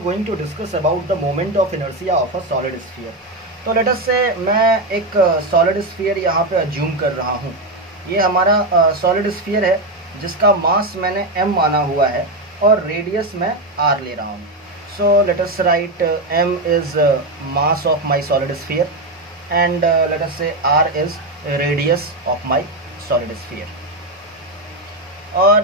are going to discuss about the moment of inertia of a solid sphere. तो let us से मैं एक solid sphere यहाँ पे अज्यूम कर रहा हूँ। ये हमारा सॉलिड स्फीयर है जिसका मास मैंने m माना हुआ है और रेडियस मैं r ले रहा हूँ। So let us right m is mass of my solid sphere and let us से r is radius of my solid sphere. और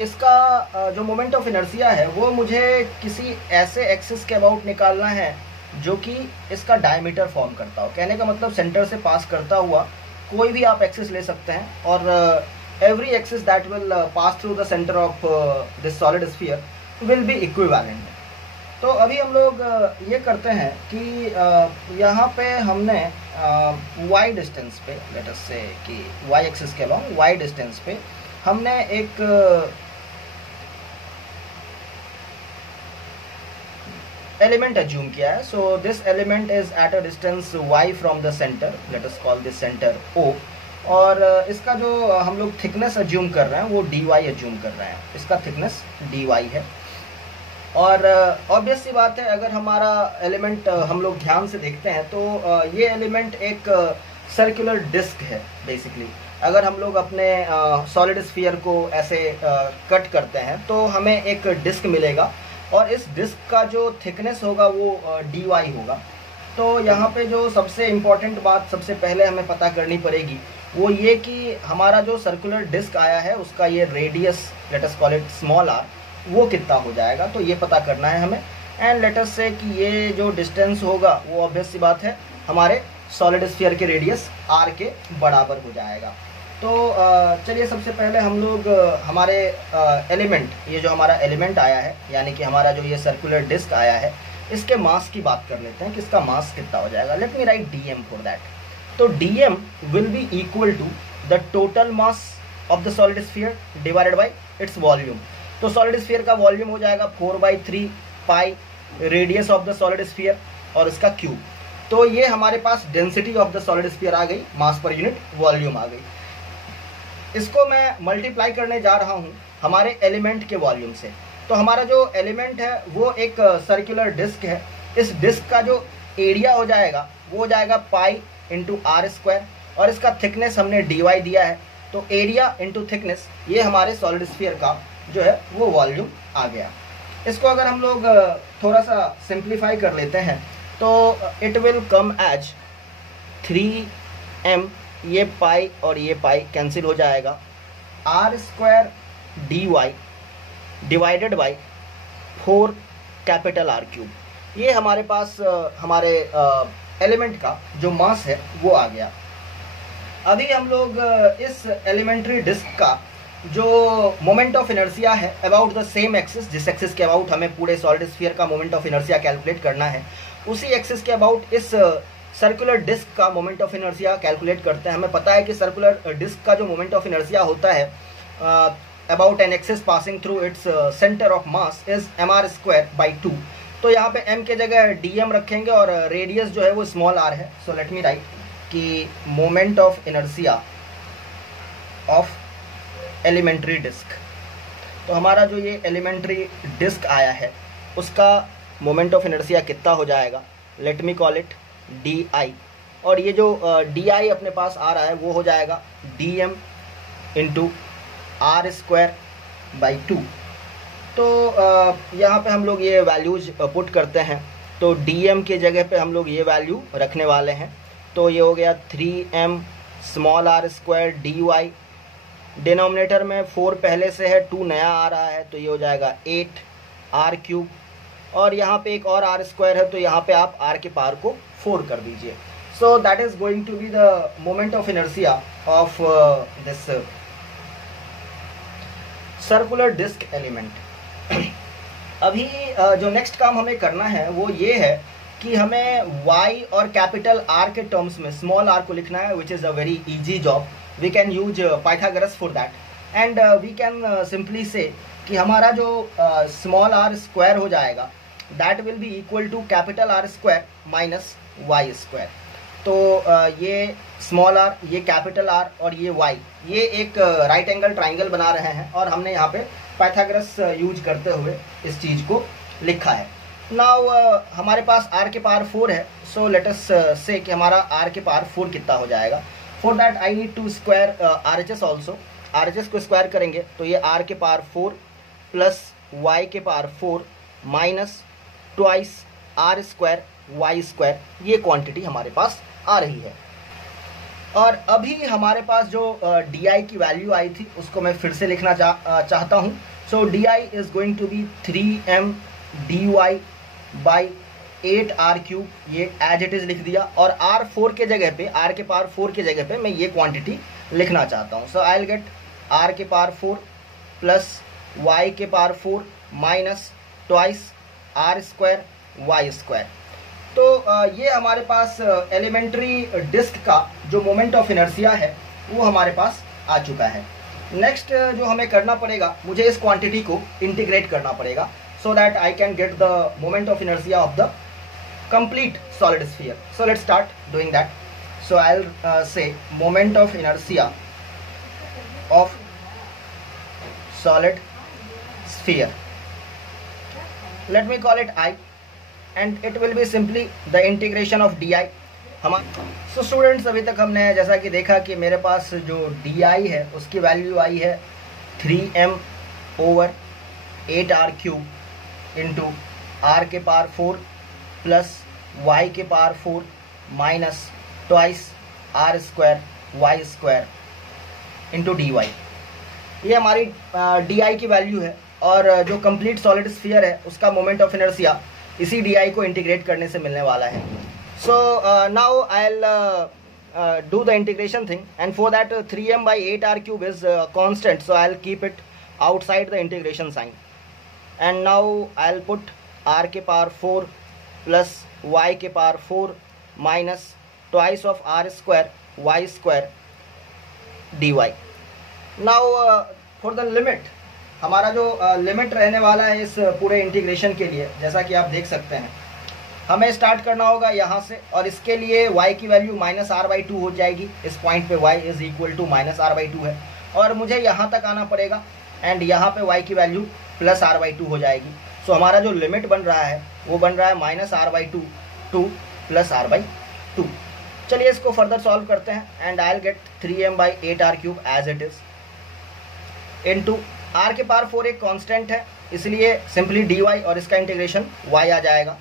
इसका जो मोमेंट ऑफ इनर्शिया है वो मुझे किसी ऐसे एक्सिस के अबाउट निकालना है जो कि इसका डायमीटर फॉर्म करता हो। कहने का मतलब सेंटर से पास करता हुआ कोई भी आप एक्सिस ले सकते हैं और every axis that will pass through the centre of this solid sphere will be equivalent. तो अभी हम लोग ये करते हैं कि यहाँ पे हमने y डिस्टेंस पे लेट अस से कि y एक्सिस के अलोंग y डिस्टेंस पे हमने एक एलिमेंट अज्यूम किया है। So this element is at a distance y from the centre, let us call this centre O। और इसका जो हम लोग थिकनेस अज्यूम कर रहे हैं वो dy अज्यूम कर रहे हैं, इसका थिकनेस dy है। और ऑब्वियस सी बात है, अगर हमारा एलिमेंट हम लोग ध्यान से देखते हैं तो ये एलिमेंट एक सर्कुलर डिस्क है बेसिकली। अगर हम लोग अपने सॉलिड स्फीयर को ऐसे कट करते हैं तो हमें एक डिस्क मिलेगा और इस डिस्क का जो थिकनेस होगा वो dy होगा। तो यहाँ पे जो सबसे इम्पॉर्टेंट बात सबसे पहले हमें पता करनी पड़ेगी वो ये कि हमारा जो सर्कुलर डिस्क आया है उसका ये radius, let us call it small r, वो कितना हो जाएगा, तो ये पता करना है हमें। एंड लेट अस से कि ये जो डिस्टेंस होगा वो ऑब्वियस सी बात है हमारे सॉलिड स्फीयर के रेडियस r के बराबर हो जाएगा। तो चलिए सबसे पहले हम लोग हमारे एलिमेंट, ये जो हमारा एलिमेंट आया है यानी कि हमारा जो ये सर्कुलर डिस्क आया है इसके मास की बात कर लेते हैं कि इसका मास कितना हो जाएगा। Let me write dm for that. तो dm will be equal to the total mass of the solid sphere divided by its volume. तो सॉलिड स्फीयर का वॉल्यूम हो जाएगा 4/3 pi radius of the solid sphere और इसका cube. तो ये हमारे पास density of the solid sphere आ गई, मास पर यूनिट वॉल्यूम आ गई। इसको मैं मल्टीप्लाई करने जा रहा हूँ हमारे एलिमेंट के वॉल्यूम से। तो हमारा जो एलिमेंट है वो एक सर्कुलर डिस्क है। इस डिस्क का जो एरिया हो जाएगा वो हो जाएगा पाई इंटू आर स्क्वायर और इसका थिकनेस हमने dy दिया है। तो एरिया इंटू थिकनेस ये हमारे सॉलिड स्फीयर का जो है वो वॉल्यूम आ गया। इसको अगर हम लोग थोड़ा सा सिंप्लीफाई कर लेते हैं तो it will come as 3m, ये पाई और ये पाई कैंसिल हो जाएगा, r square dy divided by 4 capital R cube. ये हमारे पास हमारे एलिमेंट का जो मास है वो आ गया। अभी हम लोग इस एलिमेंट्री डिस्क का जो मोमेंट ऑफ इनर्शिया है अबाउट द सेम एक्सिस, जिस एक्सिस के अबाउट हमें पूरे सॉलिड स्फीयर का मोमेंट ऑफ इनर्शिया कैलकुलेट करना है, उसी एक्सिस के अबाउट इस सर्कुलर डिस्क का मोमेंट ऑफ इनर्शिया कैलकुलेट करते हैं। हमें पता है कि सर्कुलर डिस्क का जो मोमेंट ऑफ इनर्शिया होता है about an axis passing through its centre of mass is mr²/2। तो यहाँ पे m के जगह dm रखेंगे और रेडियस जो है वो स्मॉल r है। सो लेट मी राइट कि moment of inertia of elementary disc. तो हमारा जो ये एलिमेंट्री डिस्क आया है उसका मोमेंट ऑफ इनर्शिया कितना हो जाएगा, let me call it D. और ये जो डी अपने पास आ रहा है वो हो जाएगा dm इंटू r²/2। तो यहाँ पे हम लोग ये वैल्यूज पुट करते हैं। तो dm के जगह पे हम लोग ये वैल्यू रखने वाले हैं। तो ये हो गया 3m small r² dy, denominator में 4 पहले से है, 2 नया आ रहा है तो ये हो जाएगा 8 r क्यूब। और यहाँ पे एक और r² है तो यहाँ पे आप r के पावर को 4 कर दीजिए। So that is going to be the moment of inertia of this circular disc element. अभी जो नेक्स्ट काम हमें करना है वो ये है कि हमें y और कैपिटल R के टर्म्स में स्मॉल r को लिखना है, which is a very easy job. We can use Pythagoras for that and we can simply say कि हमारा जो स्मॉल r² हो जाएगा that will be equal to capital R² minus y²। तो ये स्मॉल r, ये कैपिटल R और ये y, ये एक राइट एंगल ट्राइंगल बना रहे हैं और हमने यहाँ पे पाइथागोरस यूज करते हुए इस चीज़ को लिखा है। नाउ हमारे पास r के पावर 4 है, सो लेट अस से कि हमारा r के पावर 4 कितना हो जाएगा। For that I need to square RHS also. RHS को स्क्वायर करेंगे तो ये r के पावर 4 प्लस y के power 4 minus twice r square y square, ये क्वांटिटी हमारे पास आ रही है। और अभी हमारे पास जो di की वैल्यू आई थी उसको मैं फिर से लिखना चाहता हूँ। So di is going to be 3m dy by 8r cube, ये एज इट इज लिख दिया। और r4 के जगह पे, r के पावर 4 के जगह पे मैं ये क्वांटिटी लिखना चाहता हूँ। सो आई विल गेट r के पावर 4 प्लस y के power 4 minus twice r square y square. तो ये हमारे पास एलिमेंट्री डिस्क का जो मोमेंट ऑफ इनर्शिया है वो हमारे पास आ चुका है। नेक्स्ट जो हमें करना पड़ेगा, मुझे इस क्वांटिटी को इंटीग्रेट करना पड़ेगा so that I can get the moment of inertia of the complete solid sphere. So let's start doing that. So I'll say moment of inertia of solid sphere. Let me call it I, and it will be simply the integration of di. So students, अभी तक हमने जैसा कि देखा कि मेरे पास जो di है उसकी वैल्यू आई है 3m over 8r cube into r के पावर 4 प्लस y के power 4 minus twice r square y square into d y. ये हमारी di की वैल्यू है। और जो कंप्लीट सॉलिड स्फीयर है उसका मोमेंट ऑफ इनर्शिया इसी di को इंटीग्रेट करने से मिलने वाला है। So now I will do the integration thing, and for that 3m by 8r cube is constant, so I'll keep it outside the integration sign. And now I'll put r के power 4 plus y के power 4 minus twice of r square y square dy. Now for the limit, हमारा जो limit रहने वाला है इस पूरे integration के लिए, जैसा कि आप देख सकते हैं, हमें स्टार्ट करना होगा यहाँ से। और इसके लिए y की वैल्यू माइनस r/2 हो जाएगी। इस पॉइंट पे y is equal to minus r/2 है, और मुझे यहाँ तक आना पड़ेगा, एंड यहाँ पे y की वैल्यू प्लस r/2 हो जाएगी। सो हमारा जो लिमिट बन रहा है वो बन रहा है minus r/2 two plus r/2। चलिए इसको फर्दर सॉल्व करते हैं, and I will get 3m by 8r cube as it is into r के पावर 4 एक कांस्टेंट है, इसलिए सिंपली dy और इसका इंटीग्रेशन y आ जाएगा,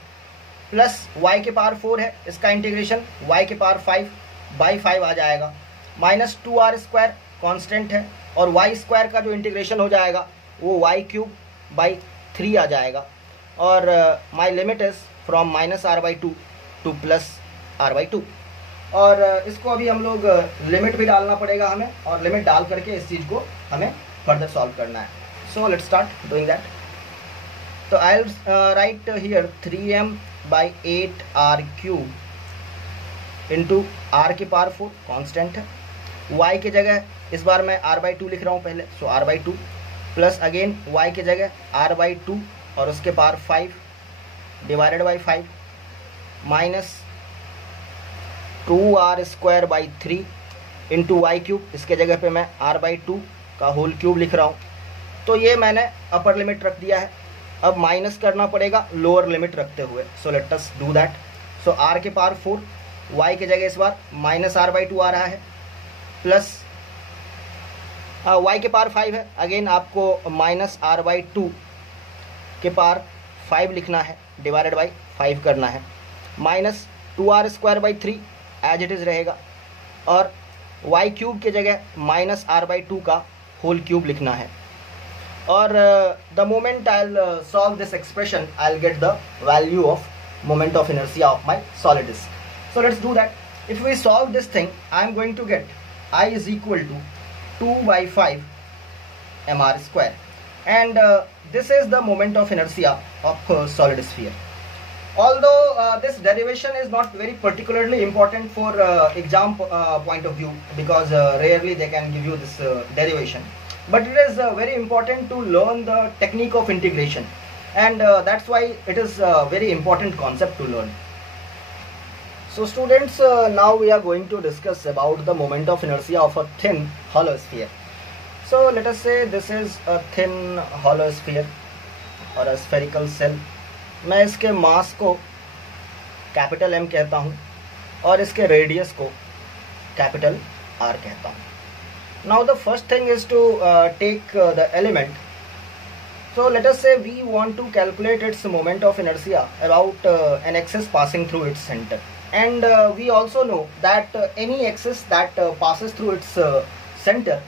प्लस y के पावर 4 है, इसका इंटीग्रेशन y के पावर 5/5 आ जाएगा, माइनस 2r स्क्वायर कांस्टेंट है, और y स्क्वायर का जो इंटीग्रेशन हो जाएगा वो y क्यूब बाई 3 आ जाएगा। और my limit is from minus r/2 two plus r/2। और इसको अभी हम लोग लिमिट भी डालना पड़ेगा हमें, और लिमिट डाल करके इस चीज़ को हमें फर्दर सॉल्व करना है। So let's start doing that. तो I will write here 3m by 8r cube into r के पावर 4 कांस्टेंट है, y की जगह इस बार मैं r/2 लिख रहा हूँ पहले, सो r/2 प्लस अगेन y की जगह r/2 और उसके power 5 divided by 5 minus 2r square by 3 into y cube, इसके जगह पे मैं r/2 का होल क्यूब लिख रहा हूँ। तो ये मैंने अपर लिमिट रख दिया है, अब माइनस करना पड़ेगा लोअर लिमिट रखते हुए। So let us do that. So r के पावर 4, y की जगह इस बार माइनस r/2 आ रहा है, प्लस y के पावर 5 है, अगेन आपको माइनस r/2 के पावर 5 लिखना है, डिवाइडेड बाई 5 करना है, minus 2r square by 3 as it is रहेगा, और y क्यूब की जगह माइनस r/2 का होल क्यूब लिखना है। और the moment I will solve this expression, I will get the value of moment of inertia of my solid disc. So let's do that. If we solve this thing, I am going to get I is equal to 2/5 mr square, and this is the moment of inertia of solid sphere. Although this derivation is not very particularly important for exam point of view, because rarely they can give you this derivation, but it is very important to learn the technique of integration, and that's why it is a very important concept to learn. So students, now we are going to discuss about the moment of inertia of a thin hollow sphere. So let us say this is a thin hollow sphere or a spherical cell, मैं इसके मास को capital M कहता हूँ और इसके radius को capital R कहता हूँ. Now the first thing is to take the element. So let us say we want to calculate its moment of inertia about an axis passing through its center. And we also know that any axis that passes through its center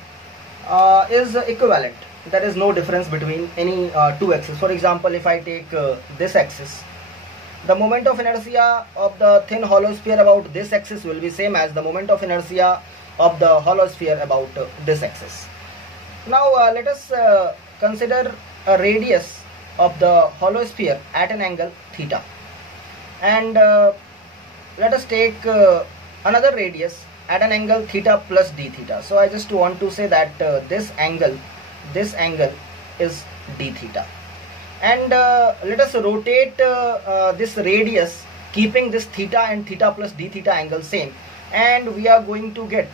is equivalent. There is no difference between any two axes. For example, if I take this axis, the moment of inertia of the thin hollow sphere about this axis will be same as the moment of inertia of the hollow sphere about this axis. Now let us consider a radius of the hollow sphere at an angle theta, and let us take another radius at an angle theta plus d theta. So I just want to say that this angle is d theta, and let us rotate this radius keeping this theta and theta plus d theta angle same, and we are going to get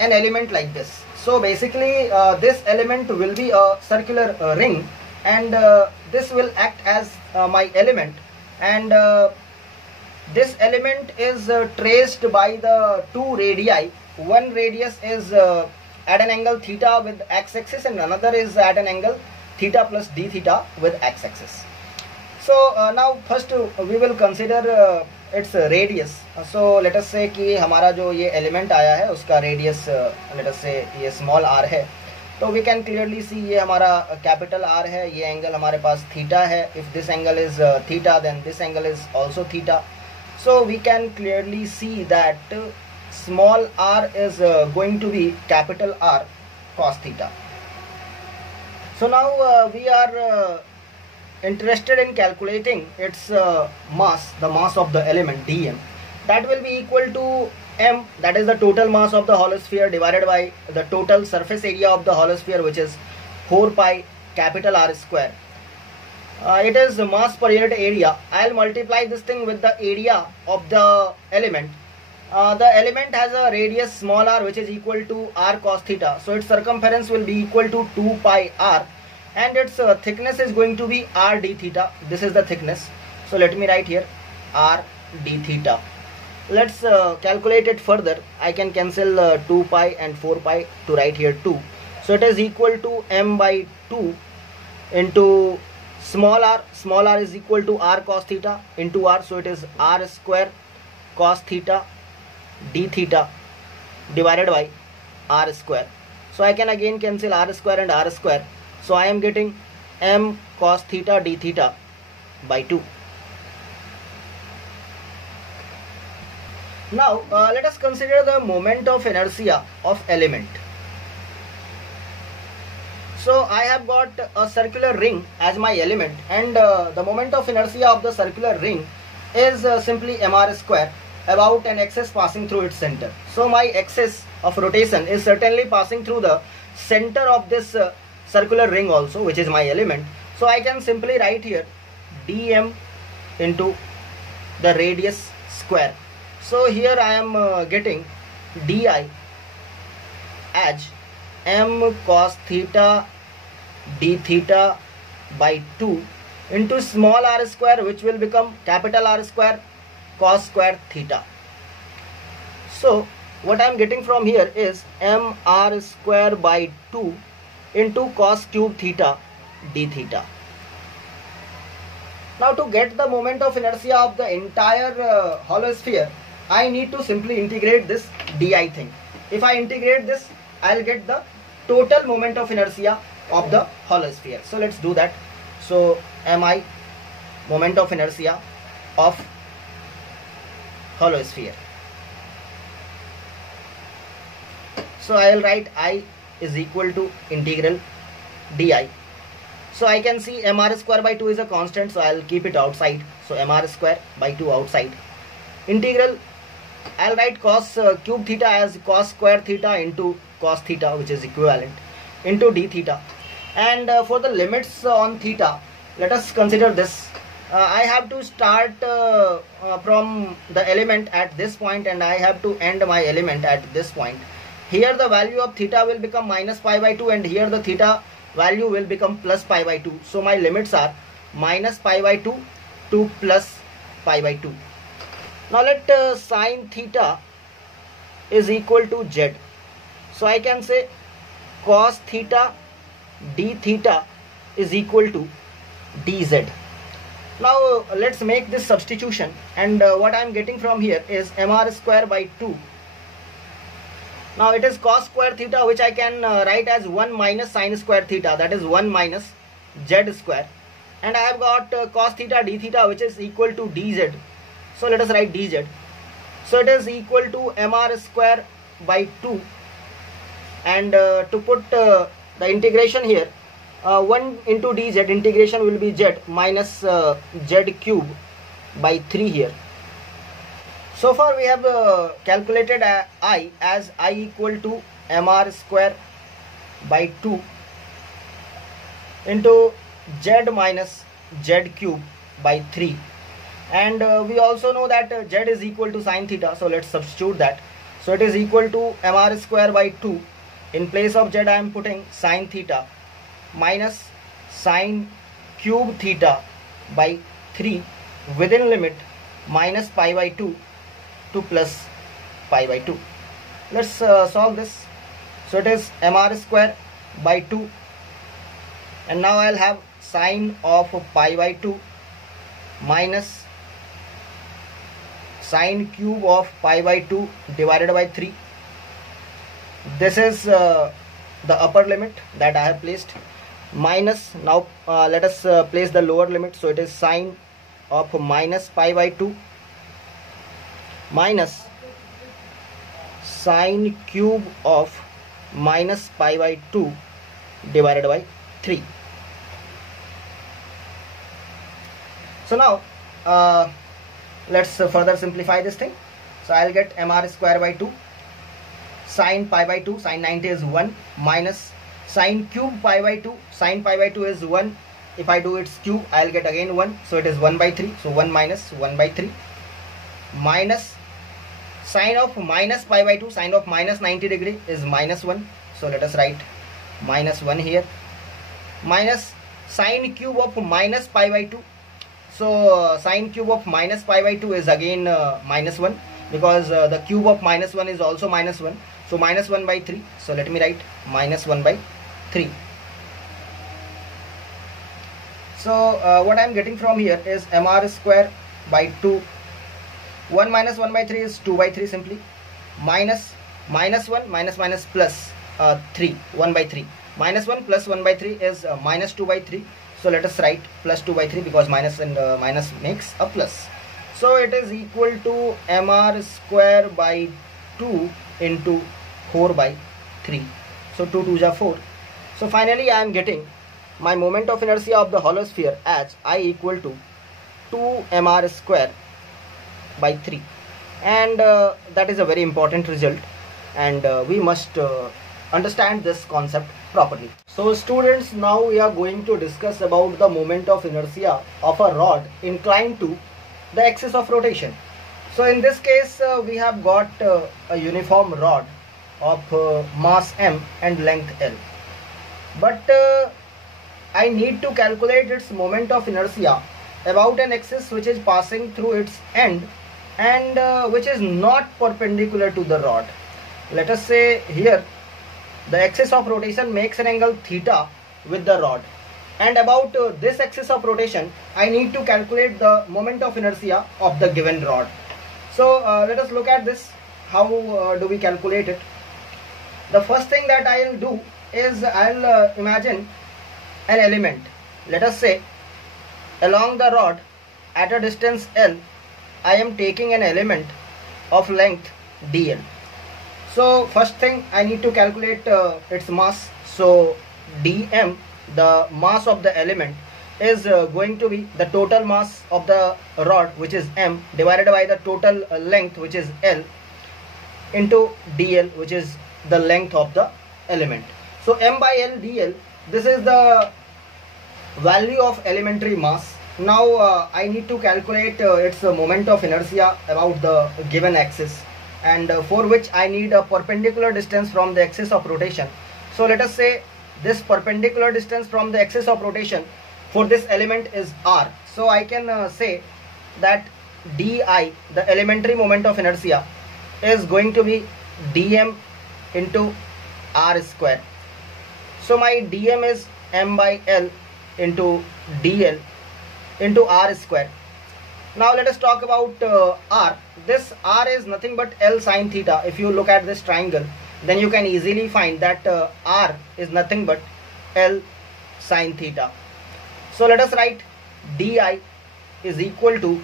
an element like this. So basically this element will be a circular ring, and this will act as my element, and this element is traced by the two radii. One radius is at an angle theta with x-axis, and another is at an angle theta plus d theta with x-axis. So now first we will consider its radius. So let us say कि हमारा जो ये element आया है उसका radius let us say ये small r है, तो we can clearly see ये हमारा capital R है, ये angle हमारे पास theta है. If this angle is theta, then this angle is also theta. So we can clearly see that small r is going to be capital R cos theta. So now we are interested in calculating its mass, the mass of the element dm. That will be equal to m, that is the total mass of the hollow sphere, divided by the total surface area of the hollow sphere, which is 4 pi capital R square. It is mass per unit area. I'll multiply this thing with the area of the element. The element has a radius small r, which is equal to r cos theta. So its circumference will be equal to 2 pi r, and its thickness is going to be r d theta. This is the thickness. So let me write here r d theta. Let's calculate it further. I can cancel 2 pi and 4 pi to write here 2. So it is equal to m by 2 into small r is equal to r cos theta into r. So it is r square cos theta d theta divided by r square. So I can again cancel r square and r square. So I am getting m cos theta d theta by 2. Now let us consider the moment of inertia of element. So I have got a circular ring as my element, and the moment of inertia of the circular ring is simply mr square about an axis passing through its center. So my axis of rotation is certainly passing through the center of this circular ring also, which is my element. So I can simply write here dm into the radius square. So here I am getting di as m cos theta d theta by 2 into small r square, which will become capital R square cos square theta. So what I am getting from here is m r square by 2 into cos cube theta d theta. Now to get the moment of inertia of the entire hollow sphere, I need to simply integrate this di thing. If I integrate this, I'll get the total moment of inertia of the hollow sphere. So let's do that. So mi, moment of inertia of hollow sphere. So I will write I is equal to integral di. So I can see mr square by 2 is a constant, so I will keep it outside. So mr square by 2 outside. Integral, I will write cos cube theta as cos square theta into cos theta, which is equivalent, into d theta. And for the limits on theta, let us consider this. I have to start from the element at this point, and I have to end my element at this point. Here the value of theta will become minus pi by 2, and here the theta value will become plus pi by 2. So my limits are minus pi by 2 to plus pi by 2. Now let sine theta is equal to z. So I can say cos theta d theta is equal to dz. Now let's make this substitution, and what I am getting from here is mr square by 2. Now it is cos square theta, which I can write as 1 minus sine square theta, that is 1 minus z square, and I have got cos theta d theta, which is equal to dz. So let us write dz. So it is equal to mr square by 2, and to put the integration here, 1 into dz, integration will be z minus z cube by 3 here. So far we have calculated I as I equal to mr square by 2 into z minus z cube by 3, and we also know that z is equal to sine theta, so let's substitute that. So it is equal to mr square by 2. In place of z I am putting sine theta minus sine cube theta by 3 within limit minus pi by 2 to plus pi by 2. Let's solve this. So it is mr square by 2, and now I'll have sine of pi by 2 minus sine cube of pi by 2 divided by 3. This is the upper limit that I have placed, minus, now let us place the lower limit. So it is sine of minus pi by 2 minus sine cube of minus pi by 2 divided by 3. So now let's further simplify this thing. So I'll get mr square by 2 sine pi by 2, sine 90 is 1, minus sine cube pi by 2, sine pi by 2 is 1. If I do its cube, I'll get again 1, so it is 1 by 3. So 1 minus 1 by 3 minus sine of minus pi by 2, sine of minus 90 degree is minus 1. So let us write minus 1 here, minus sine cube of minus pi by 2. So sine cube of minus pi by 2 is again minus 1, because the cube of minus 1 is also minus 1. So minus 1 by 3. So let me write minus 1 by 3. So what I am getting from here is mr square by 2. 1 minus 1 by 3 is 2 by 3 simply, minus minus 1 minus minus plus 3, 1 by 3. Minus 1 plus 1 by 3 is minus 2 by 3. So let us write plus 2 by 3, because minus and minus makes a plus. So it is equal to mr square by 2 into 4 by 3. So 2 2s are 4. So finally I am getting my moment of inertia of the hollow sphere as I equal to 2 mr square by 3, and that is a very important result, and we must understand this concept properly. So students, now we are going to discuss about the moment of inertia of a rod inclined to the axis of rotation. So in this case we have got a uniform rod of mass m and length L, but I need to calculate its moment of inertia about an axis which is passing through its end and which is not perpendicular to the rod. Let us say here the axis of rotation makes an angle theta with the rod, and about this axis of rotation I need to calculate the moment of inertia of the given rod. So let us look at this. How do we calculate it? The first thing that I will do is I'll imagine an element. Let us say along the rod at a distance L, I am taking an element of length dl. So first thing I need to calculate its mass. So dm, the mass of the element, is going to be the total mass of the rod, which is m, divided by the total length, which is L, into dl, which is the length of the element. So m by L dl, this is the value of elementary mass. Now I need to calculate its moment of inertia about the given axis, and for which I need a perpendicular distance from the axis of rotation. So let us say this perpendicular distance from the axis of rotation for this element is r. So I can say that di, the elementary moment of inertia, is going to be dm into r square. So my dm is m by l into dl into r square. Now let us talk about r. This r is nothing but L sine theta. If you look at this triangle, then you can easily find that r is nothing but L sine theta. So let us write di is equal to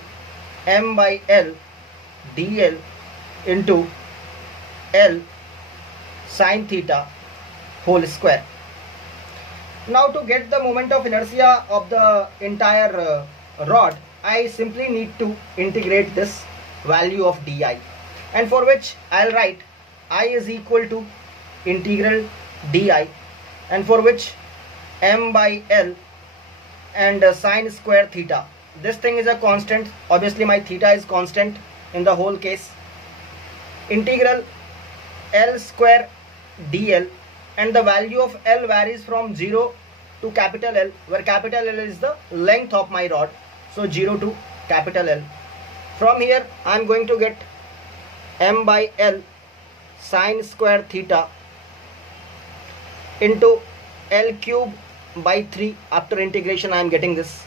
m by l dl into L sine theta whole square. Now to get the moment of inertia of the entire rod, I simply need to integrate this value of di, and for which I'll write I is equal to integral di, and for which m by l and sine square theta. This thing is a constant. Obviously my theta is constant in the whole case. Integral L square dl, and the value of L varies from 0 to capital L, where capital L is the length of my rod. So 0 to capital L. From here I am going to get m by l sine square theta into L cube by 3. After integration I am getting this.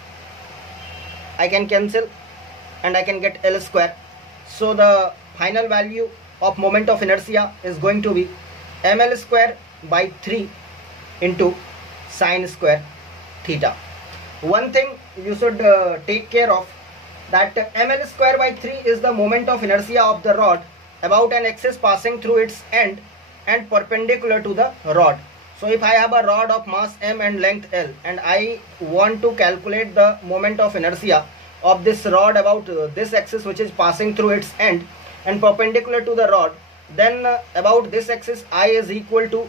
I can cancel and I can get L square. So the final value of moment of inertia is going to be ml square by 3 into sine square theta. One thing you should take care of, that ml square by 3 is the moment of inertia of the rod about an axis passing through its end and perpendicular to the rod. So if I have a rod of mass m and length l, and I want to calculate the moment of inertia of this rod about this axis which is passing through its end and perpendicular to the rod, then about this axis I is equal to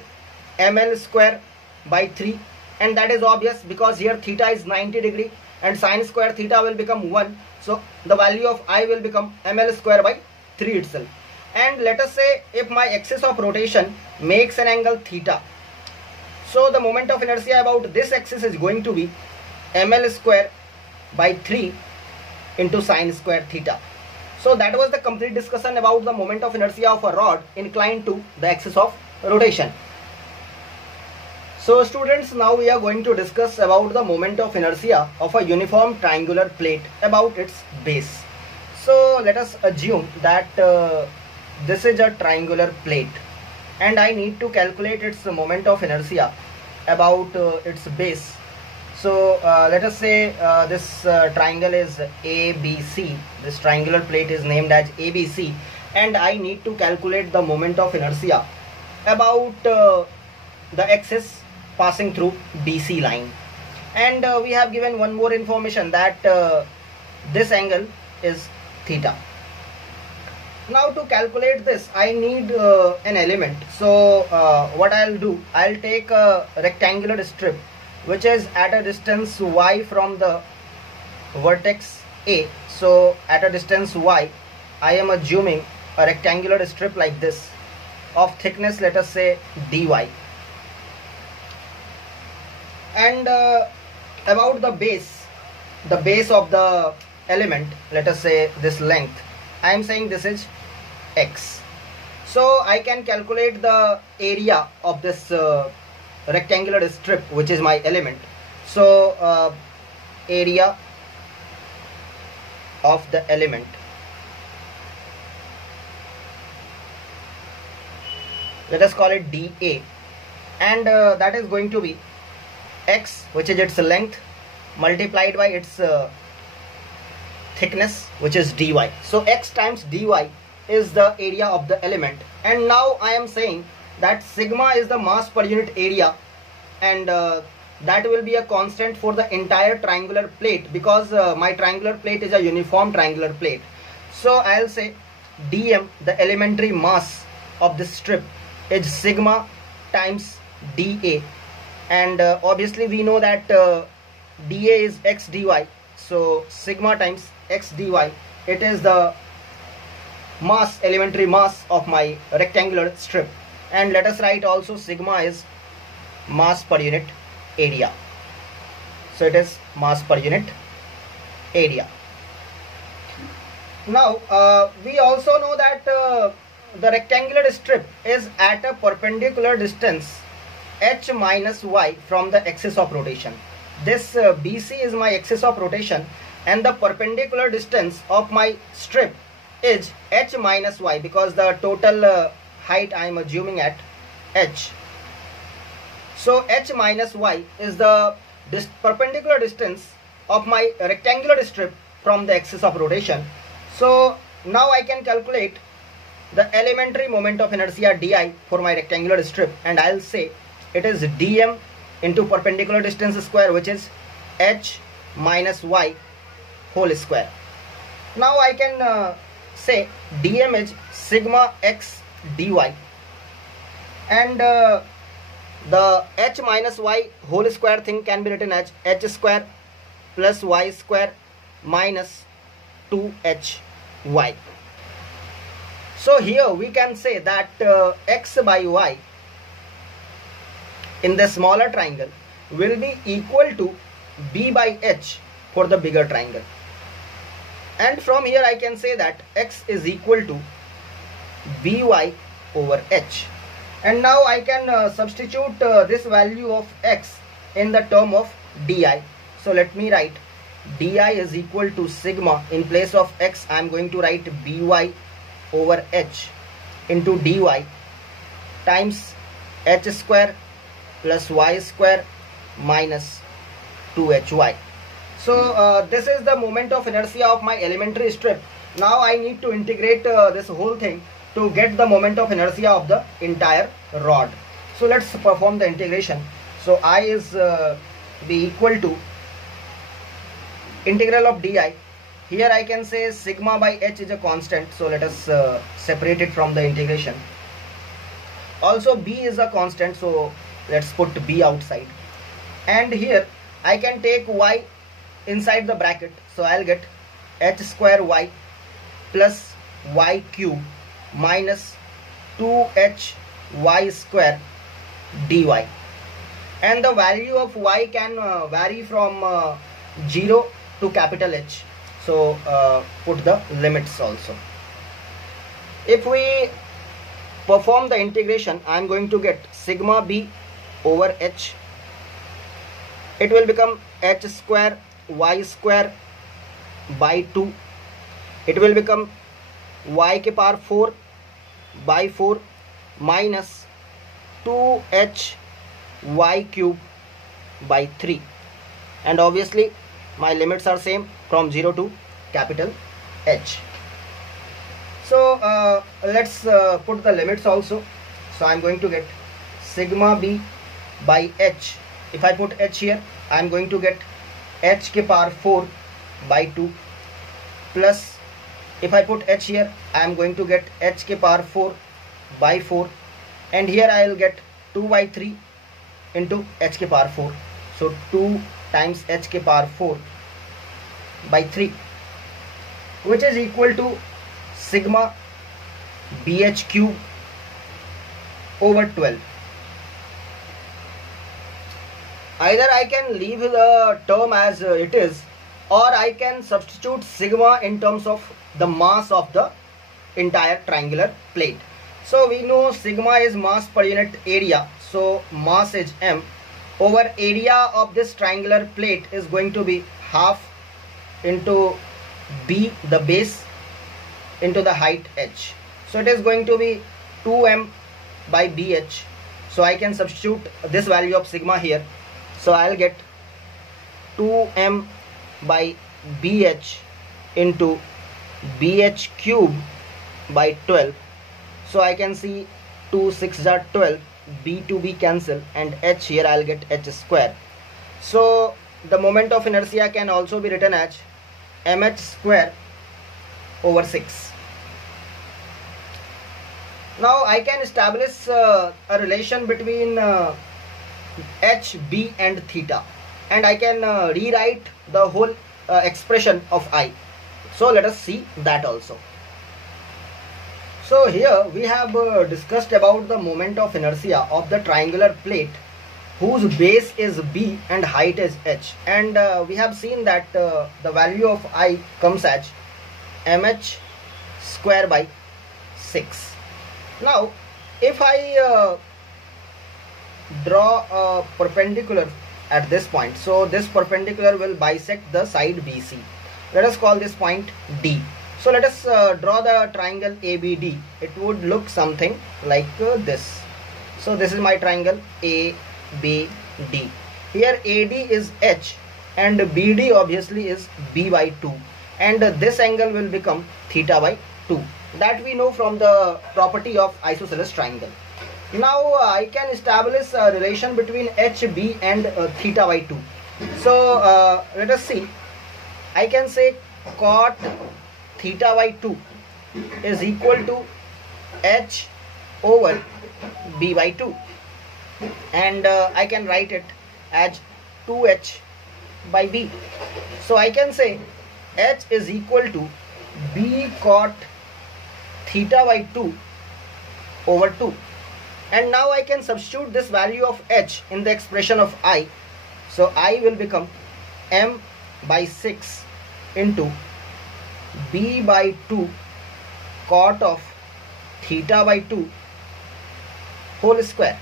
ml square by 3, and that is obvious because here theta is 90 degree and sine square theta will become 1. So the value of I will become ml square by 3 itself. And let us say if my axis of rotation makes an angle theta, so the moment of inertia about this axis is going to be ml square by 3 into sine square theta. So that was the complete discussion about the moment of inertia of a rod inclined to the axis of rotation. So students, now we are going to discuss about the moment of inertia of a uniform triangular plate about its base. So let us assume that this is a triangular plate and I need to calculate its moment of inertia about its base. So let us say this triangle is ABC. This triangular plate is named as ABC, and I need to calculate the moment of inertia about the axis passing through BC line. And we have given one more information that this angle is theta. Now to calculate this I need an element. So what I'll do, I'll take a rectangular strip which is at a distance y from the vertex A. So at a distance y I am assuming a rectangular strip like this of thickness, let us say dy. And about the base of the element, let us say this length, I am saying this is x. So I can calculate the area of this rectangular strip which is my element. So area of the element, let us call it dA, and that is going to be x, which is its length, multiplied by its thickness, which is dy. So x times dy is the area of the element. And now I am saying that sigma is the mass per unit area, and that will be a constant for the entire triangular plate because my triangular plate is a uniform triangular plate. So I'll say dm, the elementary mass of this strip, is sigma times dA, and obviously we know that dA is x dy. So sigma times x dy, it is the mass, elementary mass of my rectangular strip. And let us write also sigma is mass per unit area. So it is mass per unit area. Now we also know that the rectangular strip is at a perpendicular distance h minus y from the axis of rotation. This BC is my axis of rotation, and the perpendicular distance of my strip is h minus y, because the total height I am assuming at h. So h minus y is the perpendicular distance of my rectangular strip from the axis of rotation. So now I can calculate the elementary moment of inertia di for my rectangular strip, and I'll say it is dm into perpendicular distance square, which is h minus y whole square. Now I can say dm is sigma x dy, and the h minus y whole square thing can be written as h square plus y square minus 2hy. So here we can say that x by y in the smaller triangle will be equal to b by h for the bigger triangle, and from here I can say that x is equal to by over h. And now I can substitute this value of x in the term of di. So let me write di is equal to sigma, in place of x I am going to write by over h into dy times h square plus y square minus 2hy. So this is the moment of inertia of my elementary strip. Now I need to integrate this whole thing to get the moment of inertia of the entire rod. So let's perform the integration. So I is be equal to integral of di. Here I can say sigma by h is a constant, so let us separate it from the integration. Also b is a constant, so let's put b outside. And here I can take y inside the bracket, so I'll get h square y plus y cube minus 2hy square dy. And the value of y can vary from 0 to capital H. So put the limits also. If we perform the integration, I am going to get sigma b over h. It will become h square y square by 2. It will become y ke power 4 by 4 minus 2h y cube by 3. And obviously my limits are same from 0 to capital H. So let's put the limits also. So I am going to get sigma b by h. If I put h here, I am going to get h ke power 4 by 2 plus, if I put h here, I am going to get h ke power 4 by 4, and here I will get 2 by 3 into h ke power 4. So 2 times h ke power 4 by 3, which is equal to sigma bh cube over 12. Either I can leave the term as it is, or I can substitute sigma in terms of the mass of the entire triangular plate. So we know sigma is mass per unit area, so mass is m over area of this triangular plate is going to be half into b, the base, into the height h. So it is going to be 2m by bh. So I can substitute this value of sigma here. So I'll get 2m by bh into bh cube by 12. So I can see 2 6 are 12, b to b cancel, and h here I'll get h square. So the moment of inertia can also be written as mh square over 6. Now I can establish a relation between h, b and theta, and I can rewrite the whole expression of I. So let us see that also. So here we have discussed about the moment of inertia of the triangular plate whose base is b and height is h, and we have seen that the value of I comes as mh square by 6. Now if I draw a perpendicular at this point, so this perpendicular will bisect the side BC. Let us call this point D. So let us draw the triangle ABD. It would look something like this. So this is my triangle ABD. Here AD is H and BD obviously is B by 2, and this angle will become theta by 2. That we know from the property of isosceles triangle. Now I can establish a relation between HB and theta by 2. So let us see. I can say cot theta by 2 is equal to H over B by 2, and I can write it as 2H by B. So I can say H is equal to B cot theta by 2 over 2. And now I can substitute this value of H in the expression of I. So I will become m by 6 into b by 2 cot of theta by 2 whole square.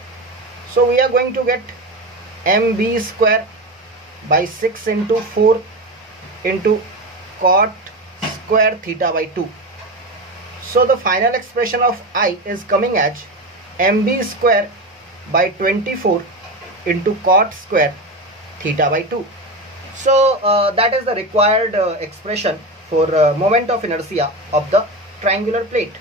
So we are going to get mb square by 6 into 4 into cot square theta by 2. So the final expression of I is coming as mb square by 24 into cot square theta by 2. So that is the required expression for moment of inertia of the triangular plate.